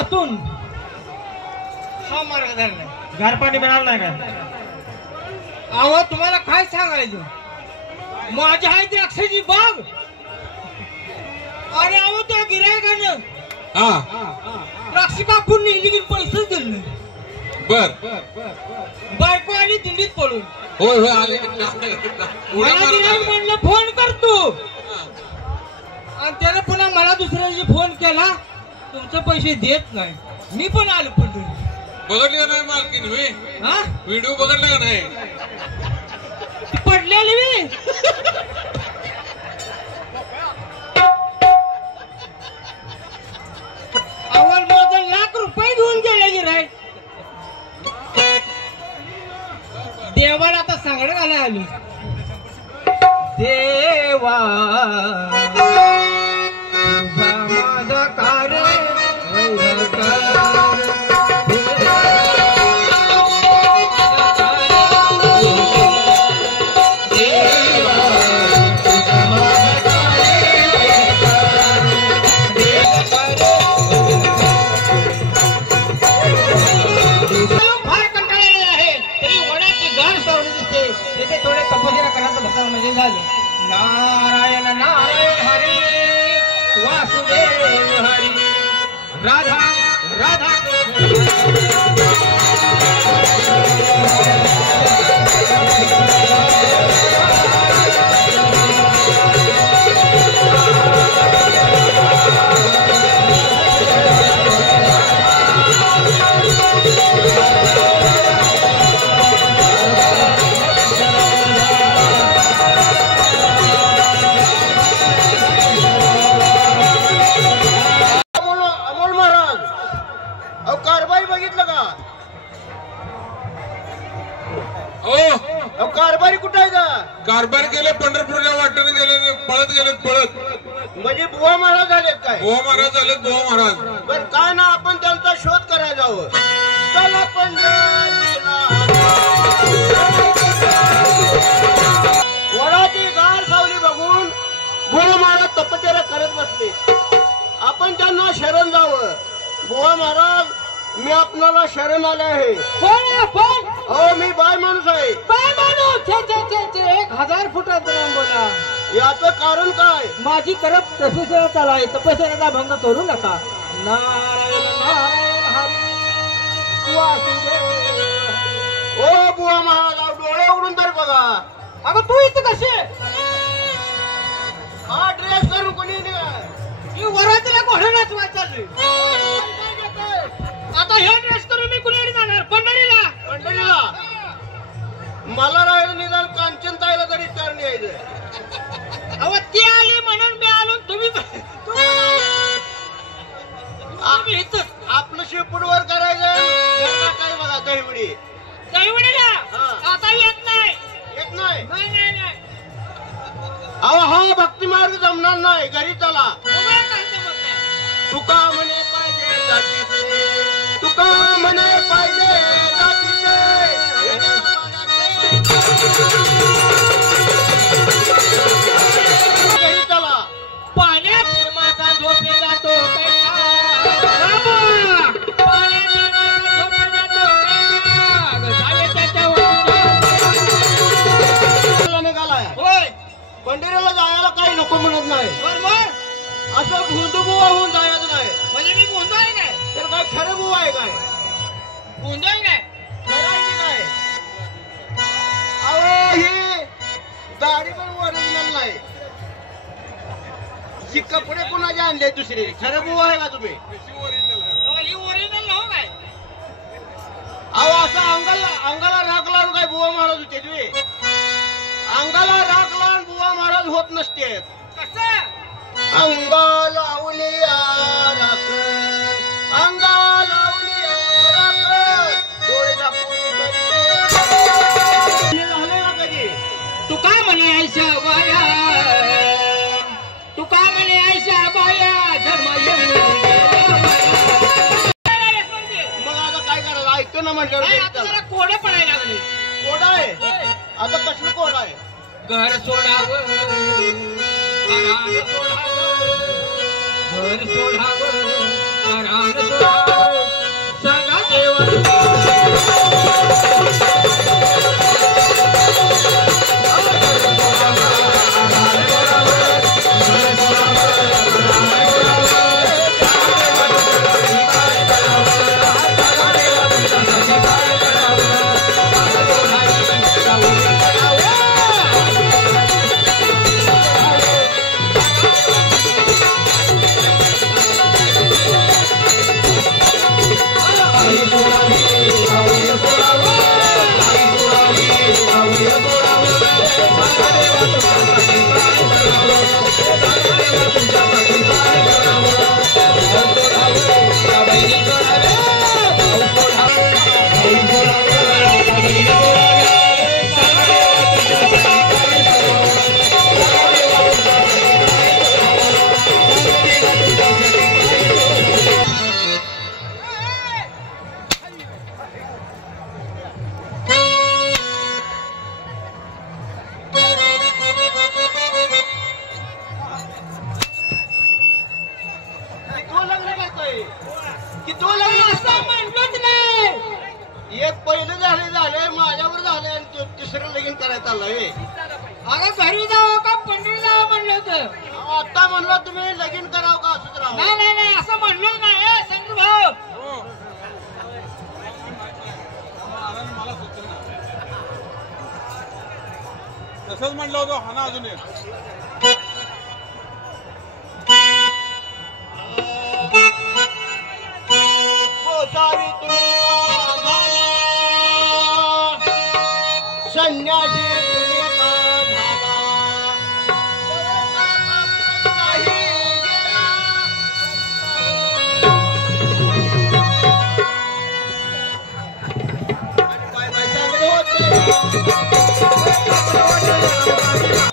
वतून हा मार्ग धरलाय. गार पाणी मिळालं नाही का? अहो तुम्हाला काय सांगायचं, माझ्या आहे द्राक्षाची बाग. अरे अहो त्या गिरायकानं द्राक्ष कापून नेली की पैसेच दिले नाही. बर बायको आली दिल्लीत पळून. होय होय आले. मला गिरायक म्हणलं फोन करतो, आणि त्याने पुन्हा मला दुसऱ्या दिवशी फोन केला, तुमचे पैसे देत नाही. मी पण आलो पण बघितलं का नाही मालकीन? हा व्हिडिओ बघितला का नाही? पडलेली मी. अव्वल माझं ₹1,00,000 घेऊन गेले गिरायक. देवाला आता सांगड घालायला आलो. देवा तुझा माझा कार्य नारायण नारायण हरी वासुदेव हरी राधा राधा. कारभारी कुठे आहे का? कारभार गेले पंढरपूरच्या वाटेने गेले, पळत गेलेत पळत. म्हणजे बुवा महाराज झालेत काय? बुवा महाराज झालेत, बुवा महाराज. बर काय ना आपण त्यांचा शोध करायला जावं. चला पंढरीला वडाची गार सावली बघून बुवा महाराज तपश्चर्या करत बसले. आपण त्यांना शरण जावं. बुवा महाराज, मी आपणाला शरण आले आहे. कोण आपण? हो, मी बाय माणूस आहे. बाय माणूस? 1000 फुटात लांब बोला. याचं कारण काय? माझी करप तपश्चर्या चालू आहे. तपश्चर्याचा भंग करू नका. नारायण नारायण हरी वासुदेव. ओ बुवा महाराज, डोळे उघडून तर बघा. अगं तू इथं कसे? हा ड्रेस करून कोणी मी वरातीला घोडा नाचवायला चाललोय. आता हे ड्रेस करून मी कुणीकडे जाणार? पंढरीला. पंढरीला मला राहिलं निदान कांचनताईला तरी टर्न यायचं. अहो ती आली म्हणून मी आलो. तुम्ही आपलं शिवपुडवर करायचं काय बघा. दहीवडी दहीवडीला आता येत नाही. येत नाही? नाही नाही नाही. अहो हा भक्ती मार्ग जमणार नाही. घरी चला. तुका म्हणे पाहिजे जातीचे, तुका म्हणे पाहिजे जातीचे. घरी चला. पाण्यात माझा झोपे जातो निघालाय. होय. पंढरीला जायला काही नको म्हणत नाही. बरोबर. असं भुंदुबुवा होऊन जायचं नाही. म्हणजे मी गोंधळ आहे काय? तर काय खरं बुवा आहे काय? गोंधळ काय? खरं काय? अहो ही गाडी पण ओरिजिनल नाही. ही कपडे कोणाचे आणले दुसरे? खरं बुवा आहे का तुम्ही? ही ओरिजिनल हो काय? अहो असं अंगाला राख लावून काय बुवा महाराज होते तुम्ही? अंगाला राख लावून बुवा महाराज होत नसते. कसं? अंगा लावली राख, अंगा लावली राख, डोळे झाकून झाले ना कधी? तू काय म्हणे आयशा बाया, तू काय म्हणे आयशा बाया, मग आता काय करायचं? ऐकतो ना म्हटलं. कोड पडायला लागले. कोड आहे? आता कसलं कोड आहे? घर सोडावं, घर सोडावं, रान सोडावे सांगा देवा एक पहिलं झालंय माझ्यावर झालंय आणि तिसरं लगीन करायचं चाललंय. अगं घरी जावं का पंढरी जावं म्हणलं होतं. आता म्हणलं तुम्ही लगीन करावं का असंच राहावं. नाही असं म्हणलो नाही संजू भाऊ. तसंच म्हणलं होतं हा ना अजून संन्यासी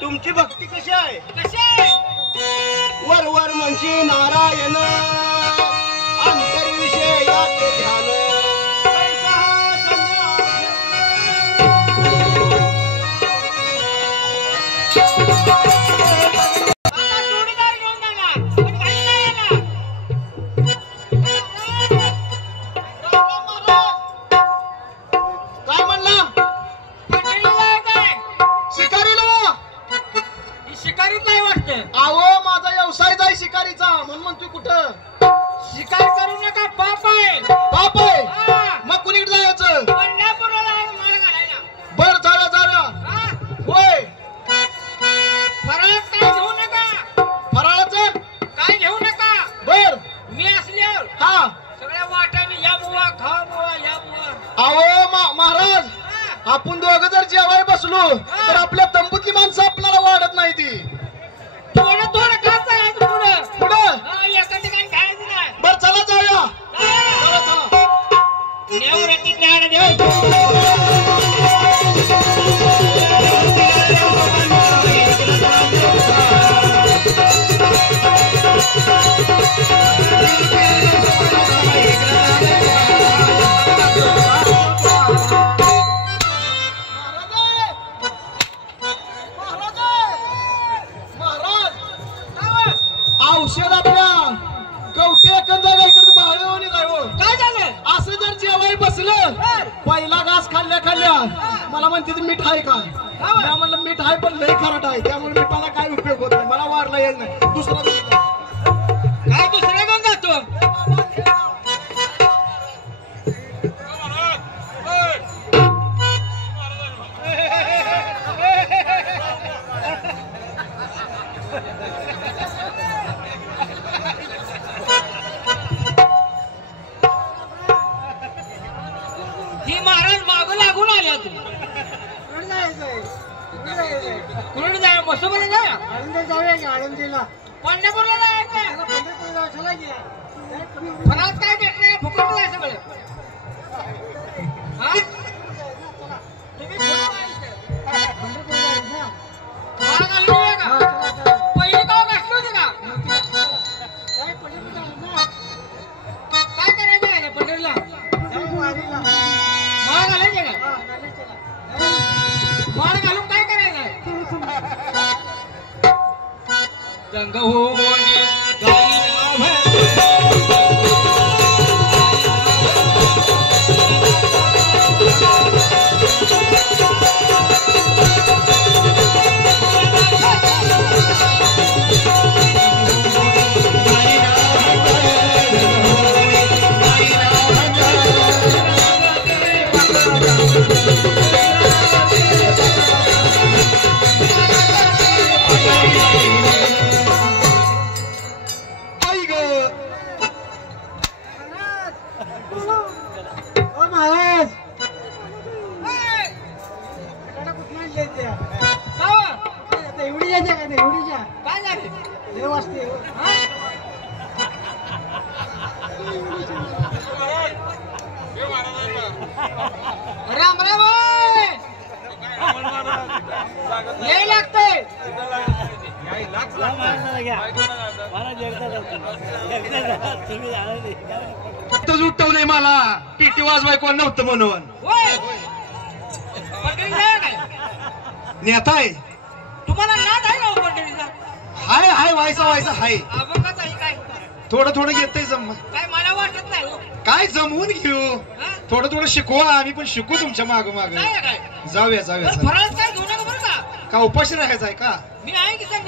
तुमची भक्ती कशी आहे. वर वर म्हणशी नारायण अंतर्विषय यात ध्यान शिकारीचा म्हणून म्हणतोय कुठं शिकार करू नका पाप आहे. बाप आहे मग कुणीकडे जायचं. पंढरपूरला जायचं माळ घालायला. बर झाला होय. फराळात काय घेऊ नका. फराळाचं काय घेऊ नका. बर मी असल्यावर हा सगळ्या वाटाने या बुवा खा बुवा या बुवा. अहो महाराज आपण दोघं जर जेवाय बसलो तर आपल्या तंबूतली माणसं आपल्याला वाढत नाही ती. थोडं खात जायचं पुढं पुढं एका ठिकाणी खायचं नाही. बर चला जाऊया. चला नेवरती ज्ञान देव. औषध आपल्या कवटे एकंदर इकडे भाडवणी जावं. काय झालं. असं जर जेवाय बसलं पहिला घास खाल्ल्या मला म्हणते मीठ आहे का. म्हणलं मीठ आहे पण लय खराट आहे त्यामुळे मिठाला काय उपयोग होत नाही. मला वारला येत नाही. दुसरा काय दुसऱ्या घेऊन जातो. ही महाराज माग लागून आल्या तुम्ही. कुठे जाय मसोबत जाया. आनंदीला पंढरपूरला जायचं. फरात काय भेटले फुकट जाय सगळं. हा तुम्ही माळ घालून येऊया का. पहिली गाव घातली होती का. काय करायचं आहे पंढरीला. माळ घालायचे का. माळ घालून काय करायचं आहे. गंगा हो गाई एवढीच्या काय झाले लय वाजते हा? राम राम होय. लय लागतंय आत्ताच उठवलंय मला पीटी वाजवाय कोण नव्हतं म्हणून होय पंढरी जाय काय नेता आहे तुम्हाला नाद आहे ना पंढरीचा हाय हाय व्हायचा हाय अभंगाचा आहे काय थोडं थोडं घेतय जम काय मला वाटत नाही हो. काय जमवून घेऊ हा? थोडं थोडं शिकवा आम्ही पण शिकू तुमच्या माग माग काय आहे काय जाऊया जाऊया बरं, चला. फराळात काय घेऊ नका बरं का का उपाशी राहायचं आहे का मी आहे की सांग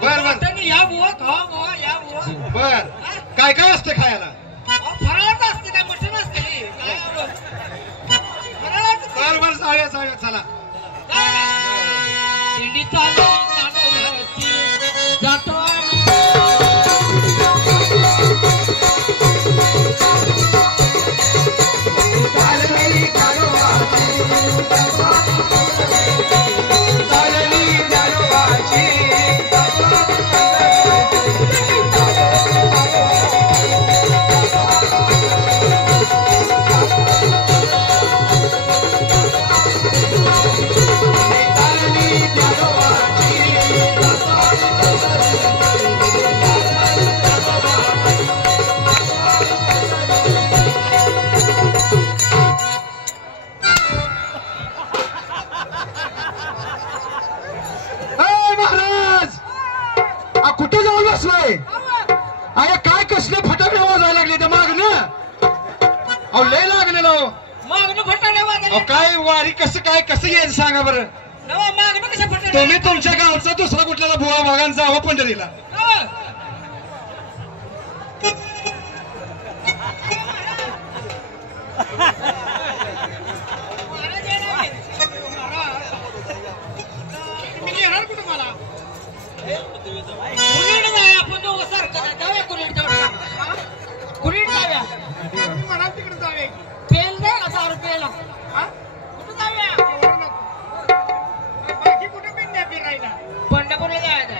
बर. या बुवा खावा बुवा या बुवा बर काय काय असतं खायला अहो, फराळाचं असते काय मटण असते हे? काय एवढं? फराळाचं बर बर जाऊया जाऊया चला दिंडी चालवची जातो कुठे जाऊन बसलाय अरे काय कसले फटाके वाजायला लागले त्या माग ना अहो लय लागलेलो मागणं फटाणे वाजले काय वारी कसं यायचं सांगा बरं नवा मागणं कशा फटाणे तुम्ही तुमच्या गावचा दुसरा कुठला बुवा मागांचा हवा पंढरीला आपण दोघं सारखं जाऊया कुणीड जाऊया म्हणा तिकडे जावे पेल दे 1000 रुपयाला कुठं जाऊया बाकी कुठे बिंद्या फिरायला पंढरपूरला जायचं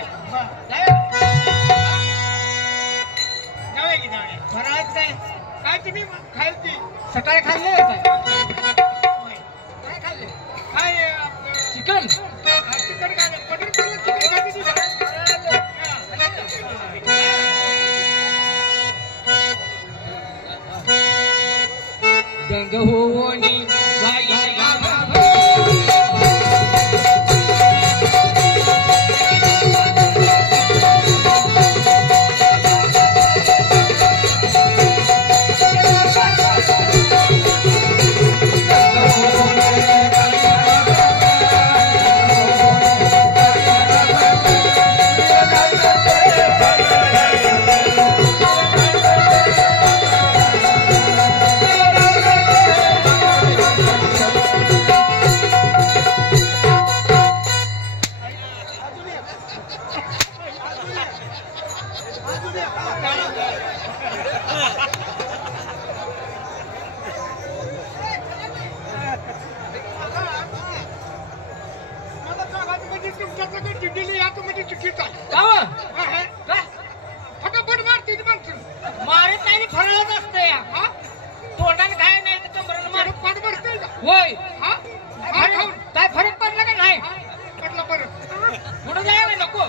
जावे की जावे फराळात काय काय तुम्ही खायची सकाळी खाल्ले काय काय खाल्ले काय आपलं चिकन चिकन काय पंढरपूरला चिकन खाते तुझ्या दंग होणी गाई गावा फटाफट मारते माणसं मारत नाही फराळच असते तोंडाने काय नाही तर कमराला मारत पाठ मारते का होय हा काय फरक पडला का नाही पडला परत पुढे जायला नको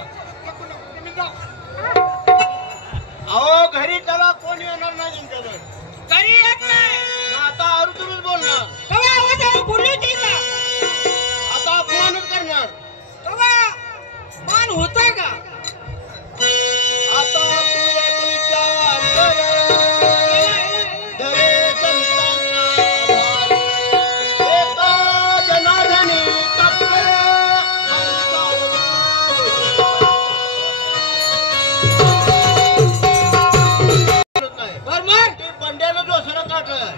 नको नको तुम्ही जा अहो घरी त्याला कोण येणार नाही तुमच्याकडे घरी येत नाही आता अरुतुरच बोलणार कवा आवाज बोलली का आता फोनच करणार कवा मान होता का आता तू एक विचार कर धरे संतांना एका जनार्दनी तत्पर बर मग ते बंड्याला दुसरं काढलं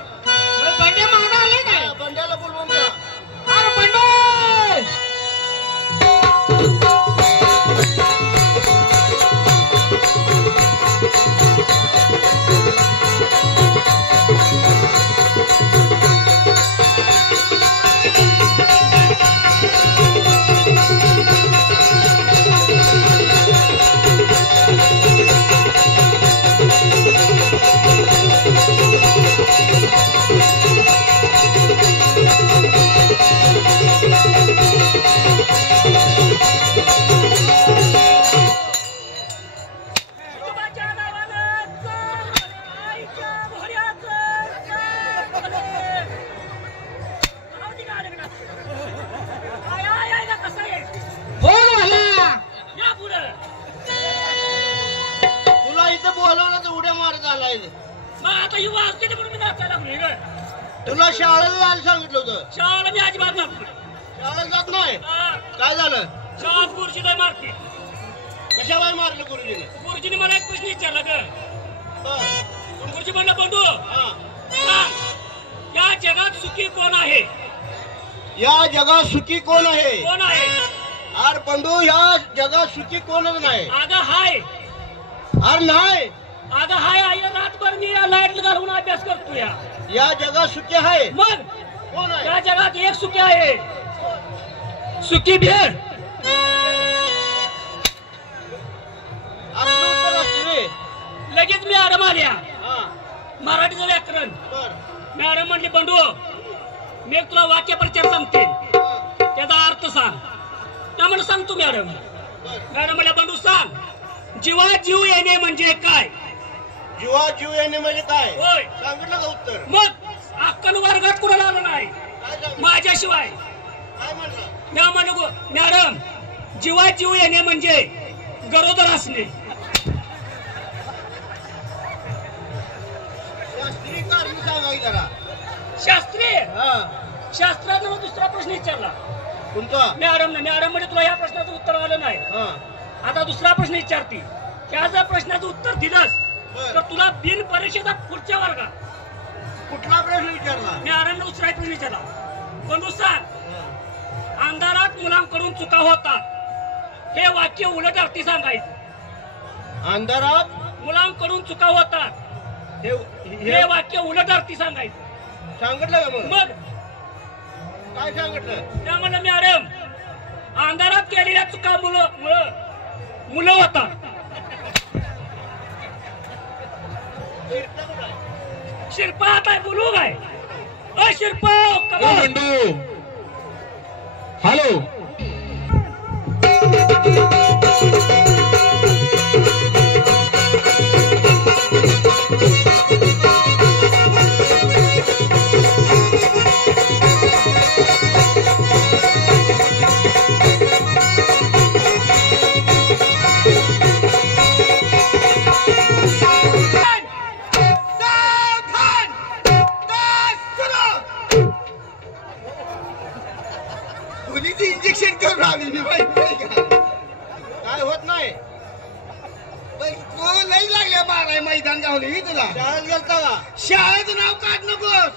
बंडे मागं आले काय इथं बोलवलं तर उड्या मारत आलाय. मग आता ही वाजते म्हणून मी नाचायला लागलोय ग. तुला शाळेला जायला सांगितलं होतं. शाळेला मी अजिबात जात नाही. शाळेला जात नाही. हा, काय झालं? शाळेत गुरुजीला मारते. कशावर मारलं गुरुजीने? गुरुजीने मला एक प्रश्न विचारला ग. बरं. गुरुजी म्हणलं बंधू हा. सांग, या जगात सुखी कोण आहे? या जगात सुखी कोण आहे? कोण आहे? अरे बंधू, या जगात सुखी कोणच नाही. अगं हाय. अरे नाही. अगं हाय आई, रातभर मी लाईट घालून अभ्यास करतो या. या जगात सुखी आहे. मग कोण आहे? या जगात एक सुखी आहे, सुखी भेड. आपलं उत्तर असतं रे. लगेच मी आराम आल्या हा. मराठीचं व्याकरण. बर. मॅडम म्हणली बंधू मी एक तुला वाक्यप्रचार सांगते, त्याचा अर्थ सांग. त्या म्हणलं सांगतो मॅडम. मॅडम म्हणल्या बंधू सांग, जीवा जीव येणे म्हणजे काय? जीवा जीव येणे म्हणजे काय? होय. सांगितलं का उत्तर? मग अक्कल वर्गात कुणाला आलं नाही काय सांगितलं? माझ्याशिवाय. काय म्हणलं? मी म्हणलो मॅडम जीवा जीव येणे म्हणजे गरोदर असणे. शास्त्रीय कारण सांगा जरा. शास्त्रीय हा. शास्त्रानं मग दुसरा प्रश्न विचारला कोणता? मॅडम म्हणजे तुला या प्रश्नाचं उत्तर आलं नाही. हा. आता दुसरा प्रश्न विचारते. त्या जर प्रश्नाचं उत्तर दिलंस बर. तर तुला बिन परीक्षेचा पुढच्या वर्गात. कुठला प्रश्न विचारला? मॅडमने दुसरा प्रश्न विचारला. बंधू सांग, हा. अंधारात मुलांकडून चुका होतात हे वाक्य उलट अर्थी सांगायचं. अंधारात मुलांकडून चुका होतात हे वाक्य उलट अर्थी सांगायचं. सांगितलं का मग? मग काय सांगितलं? त्या म्हणलं मॅडम अंधारात केलेल्या चुका मुलं होतात. शिरपा आता बोलू काय? अ शिरपा बंडू हॅलो. इंजेक्शन करून राहिली मी काय होत नाही. लई लागल्या बारा मैदान गावली तुला. शाळेत गेलता का? शाळेचं नाव काढ नकोस.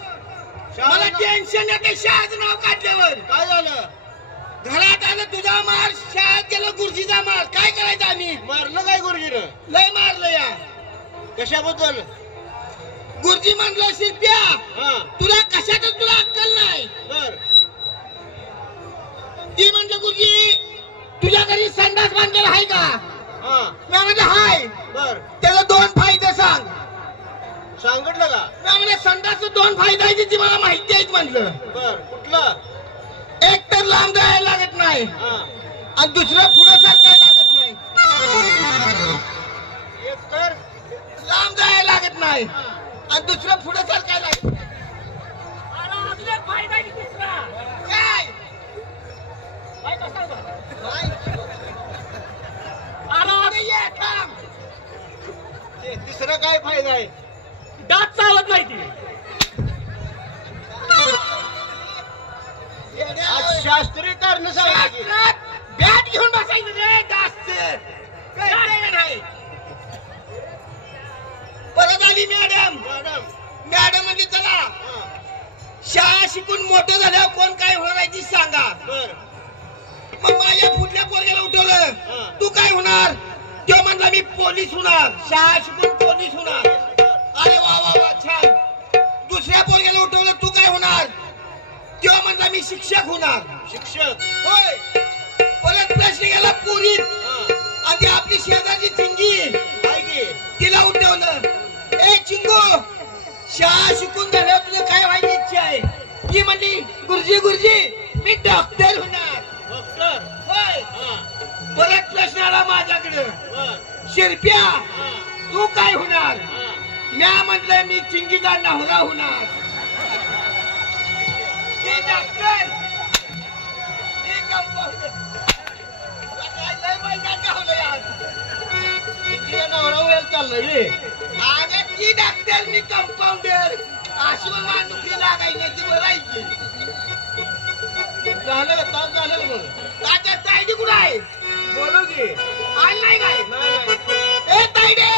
मला शाळेत टेन्शन येते शाळेचं नाव काढल्यावर. काय झालं? घरात आलं तुझा मार, शाळेत गेलो गुरुजीचा मार. काय करायचं आम्ही? मारलं काय गुरुजीनं? लय मारलं या. कशाबद्दल? गुरुजी म्हणलं शिरप्या हा. तुला कशातच तुला अक्कल नाही. बर. ती म्हणलं गुरुजी तुझ्या घरी संडास बांधलेला आहे का? हा. मी म्हणलं हाय. बर. त्याला 2 फायदे सांग. सांगितलं का? मी म्हणलं संडासचे 2 फायदे आहेत ती मला माहिती आहेत म्हणलं. बर. कुठलं? एक तर लांब जायला लागत नाही हा. आणि दुसरं पुढं सरकायला लागत नाही. एक तर लांब जायला लागत नाही आणि दुसरं पुढं सरकायला लागत नाही. अरे अजून एक फायदा आहे की तिसरा. काय? काय कसा बा? काय? अरे ये थांब. तिसरा काय फायदा आहे? दात चावत नाही ती. आज शास्त्रीय कारण सांगायची. शास्त्रात बॅट घेऊन बसायचं रे जास्त. कळतंय का नाही? परत आली मॅडम. मॅडम म्हणजे चला हा. शाळा शिकून मोठं झाल्यावर कोण काय होणार आहे ती सांगा. बर. मग माझ्या पुढल्या पोरग्याला उठवलं. हा. तू काय होणार? तो म्हणला मी पोलीस होणार. शाळा शिकून पोलीस होणार. अरे वा वा वा छान. दुसऱ्या पोरग्याला उठवलं. तू काय होणार? तो म्हणला मी शिक्षक होणार. शिक्षक. होय. परत प्रश्न गेला पोरीत. हा. आणि आपली शेजारची चिंगी काय की? तिला उठवलं. ए चिंगू शाळा शिकून झाल्यावर तुला काय व्हायची इच्छा आहे? ती म्हणली गुरुजी मी डॉक्टर होणार. डॉक्टर. होय. हा. परत प्रश्न आला माझ्याकडे. बर. शिरप्या हा. तू काय होणार? हा. म्या म्हटलं मी चिंगीचा नवरा होणार. ती डॉक्टर ती कंपाऊंडर. लय मैदान गावलं यार. इंडिया नवरा होईल त्याला. नाही अरे ती डॉक्टर मी कंपाऊंडर अशी मग मला नोकरी लागायची नाही ती बरं आहे की. झालं का तास झालं का मग तात्या तायडी कुठं आहे बोलू की आण नाही काय नाही ए तायडे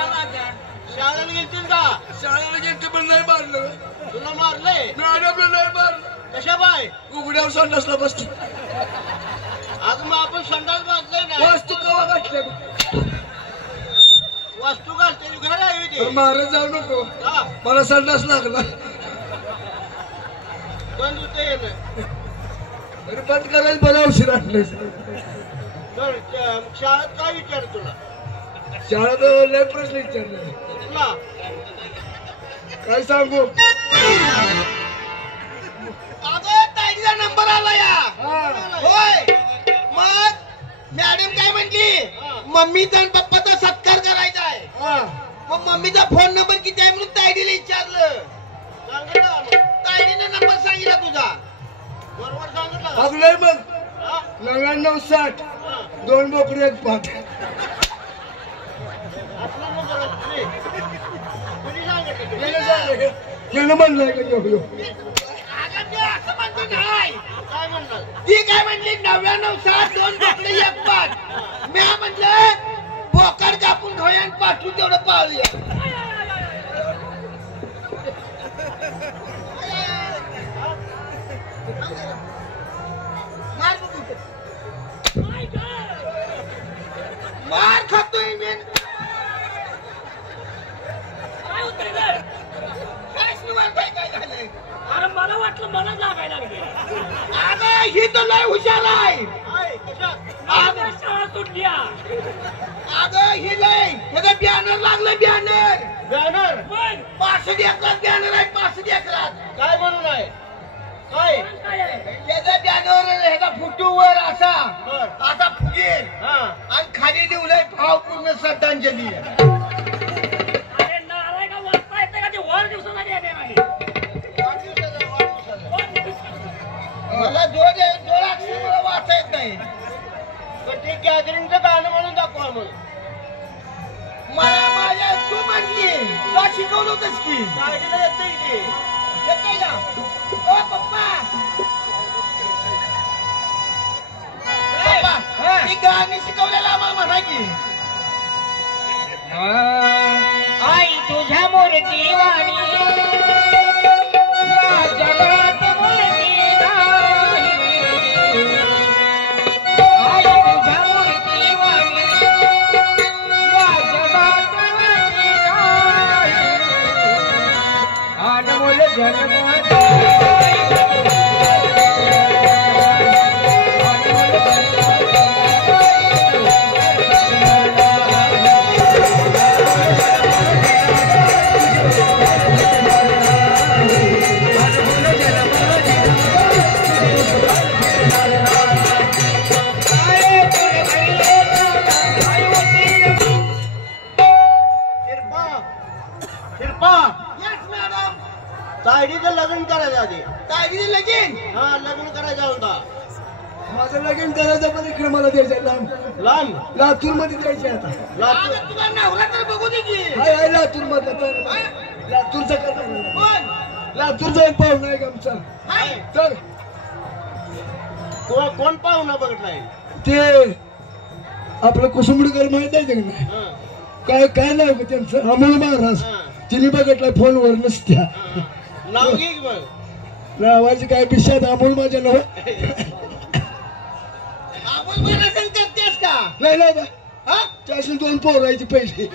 शाळेला गेलतील का शाळेला गेले पण नाही मारलं तुला मारलंय मॅडमला नाही मारलं कशा बाय उघड्यावर संडासला बसतो अगं मग आपण संडास बांधलंय ना वास्तू कवा घातल्या वास्तू घालते घर आहे ते मारत जाऊ नको हा मला संडास लागला बंद होते येणं अरे बंद करायला मला उशीर आणले तर शाळेत काय विचार तुला शाळेत लय प्रश्न विचारले तुला काय सांगू अगं तायडीचा नंबर आला या हा. होय मग मॅडम काय म्हणली मम्मीचा आणि पप्पाचा सत्कार करायचा आहे हा. मग मम्मीचा फोन नंबर किती आहे म्हणून तायडीला विचारलं सांगितलं का मग? तायडीने नंबर सांगितला तुझा बरोबर सांगितलं का? आपलंय मग हा? 99-60 हा. 2 बोकडे 1 पाठ आपला नंबर असतो. कुणी सांगितलं तुला? यानं सांगितलं. यानं म्हणलंय का यो अगं ते असं म्हणतो नाही काय म्हणणार ती काय म्हणली 99-60 2 बोकडे 1 पाठ मी म्हटलं बोकड कापून खाऊया आणि पाठवून तेवढं पाळूया मार खातोय मी काय होतंय रे? काय झालंय अरे मला वाटलं मला लागायला लागले अगं ही तर लय हुशार आहे काय? कशात आपल्या शाळा सुटल्या अगं ही लय त्याचं बॅनर लागलं बॅनर बॅनर पण 65 एकरात बॅनर आहे 65 एकरात काय म्हणून आहे काय काय आहे? त्याचा बॅनर ह्याचा फुटूवर असा बर असा फुगेल हा आणि खाली लिवलंय भावपूर्ण श्रद्धांजली अरे नाराय का वाचता येते का ते वर दिवसाला येणे नाही मला जोड अक्षर मला वाचता येत नाही पण ते गॅदरिंगचं गाणं म्हणून दाखवा मग मला माझ्या तू म्हणली तुला शिकवलं होतंस की गाडीला येतं इथे येतंय ना ओ पप्पा पप्पा ही गाणी शिकवलेलं आम्हाला म्हणा की आई तुझ्या मूर्ती वाणी या जगात मूर्ती नाही. आई तुझ्या मूर्ती वाणी या जगात मूर्ती नाही. अनमोल जन्म शिरपा शिरपा येस मॅडम तायडीचं लग्न करायचं आधी तायडीने लगीन हा लग्न करायचं होता माझं लगीन करायचं पण इकडे मला द्यायचं लांब लांब लातूर मध्ये द्यायचे आता लातूर अगं तुला नवरा तर बघू दे की हाय हाय लातूर मध्ये लातूरचा करणार कोण लातूरचा एक पाहुणा आहे का आमचा हाय तर कोण पाहुणा बघितलाय ते आपलं कुसुंबडकर माहित आहे का नाही हा, काय काय नाव का त्यांचं अमोल महाराज हा, तिने बघितलं फोनवर नसत्या हा. नाव घे की मग नावाची काय पिशात अमोल माझ्या नाव आपण मला सांग करतेस का नाही नाही बा. हा त्याशी 2 पोरायची पहिली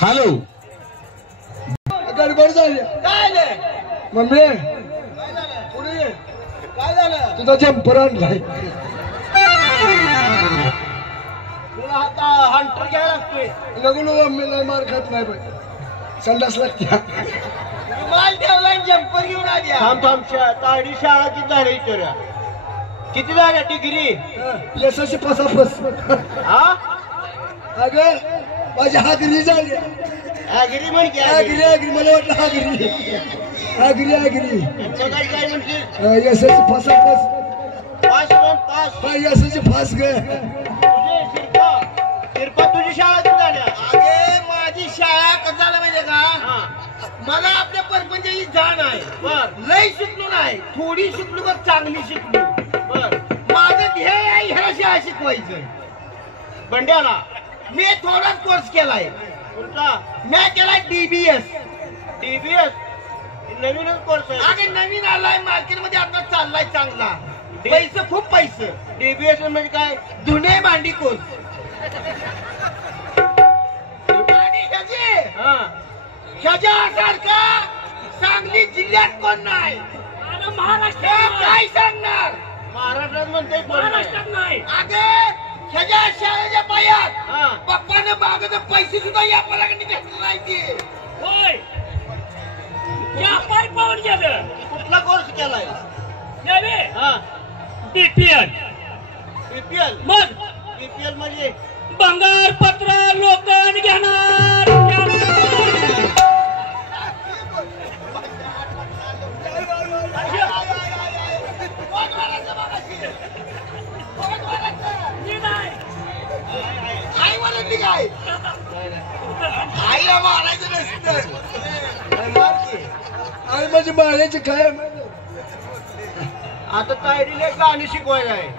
हॅलो गडबड झाली काय आलं? मम्मी पुढे ये. काय झालं तुझा जम्पर आणलाय तुला आता हंटर घ्यायला लागतोय नको नको मम्मीला मार खात नाही बाई संडास लागते माल ठेवला जम्पर घेऊन आली थांब थांब ताडी शाळा किती झाली इतर किती झाल्या डिग्री यशाची फसाफस हा अगं माझी हागरी झाली आगरी म्हण की आगरी आगरी मला वाटलं हागरी आगरी आगरी काय म्हणते यशाची फसाफस पास पास यशाची फास ग शिरपा तुझी शाळा किती झाल्या अगे माझी शाळा कसं झालं माहितीये का मला आपल्या परपंचाची जाण आहे लय शिकलो नाही थोडी शिकलो बघ चांगली शिकलो माझं ध्येय आहे ह्याला शाळा शिकवायचं बंड्याला मी थोडाच कोर्स केलाय कुठला मी केलाय डीबीएस टीबीएस नवीनच कोर्स आहे अगे नवीन आलाय मार्केटमध्ये आता चाललाय चांगला पैसे खूप पैसे टीबीएस म्हणजे काय धुणे भांडी कोर्स आणि ह्याच्यासारखा सांगली जिल्ह्यात कोण नाही अरे हे महाराष्ट्रात काय सांगणार महाराष्ट्रात म्हणते कोण नाही. महाराष्ट्रात नाही अगे ह्याच्या शाळेच्या पायात हा. पप्पानं मागत पैसे सुद्धा या पलाकडे घेतले नाही ते होय या पाय पाहून गेलं कुठला कोर्स केलाय नव्हे हा बीपीएल बीपीएल मग बीपीएल म्हणजे भंगार पत्र लोकन घेणार मी नाही. आई म्हणत काय आईला मारायचं नसतं आणि माझी बाळाची काय आता तायडीला गाणी शिकवायला आहे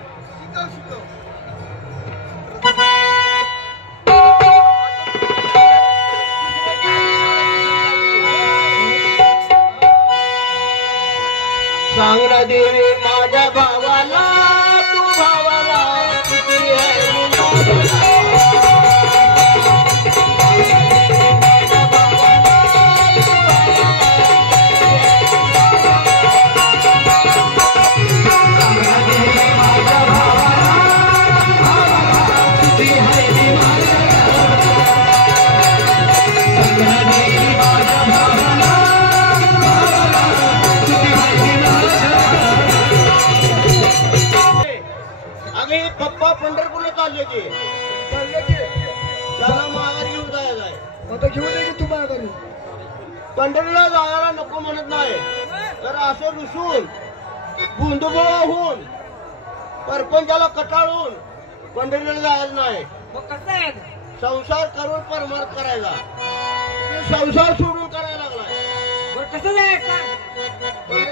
सांग ना देवी माझ्या भावाला तू भावाला किती आहे अगे पप्पा पंढरपूरला चालले की त्याला माघारी घेऊन जायचं आहे आता घेऊन ये की तू माघारी पंढरीला जायला नको म्हणत नाही तर असं रुसून गुंडबोळा होऊन परपंचाला कटाळून पंढरीला जायचं नाही मग कसं आहे संसार करून परमार्थ करायचा संसार सोडून करायला लागलाय बरं कसं जायचं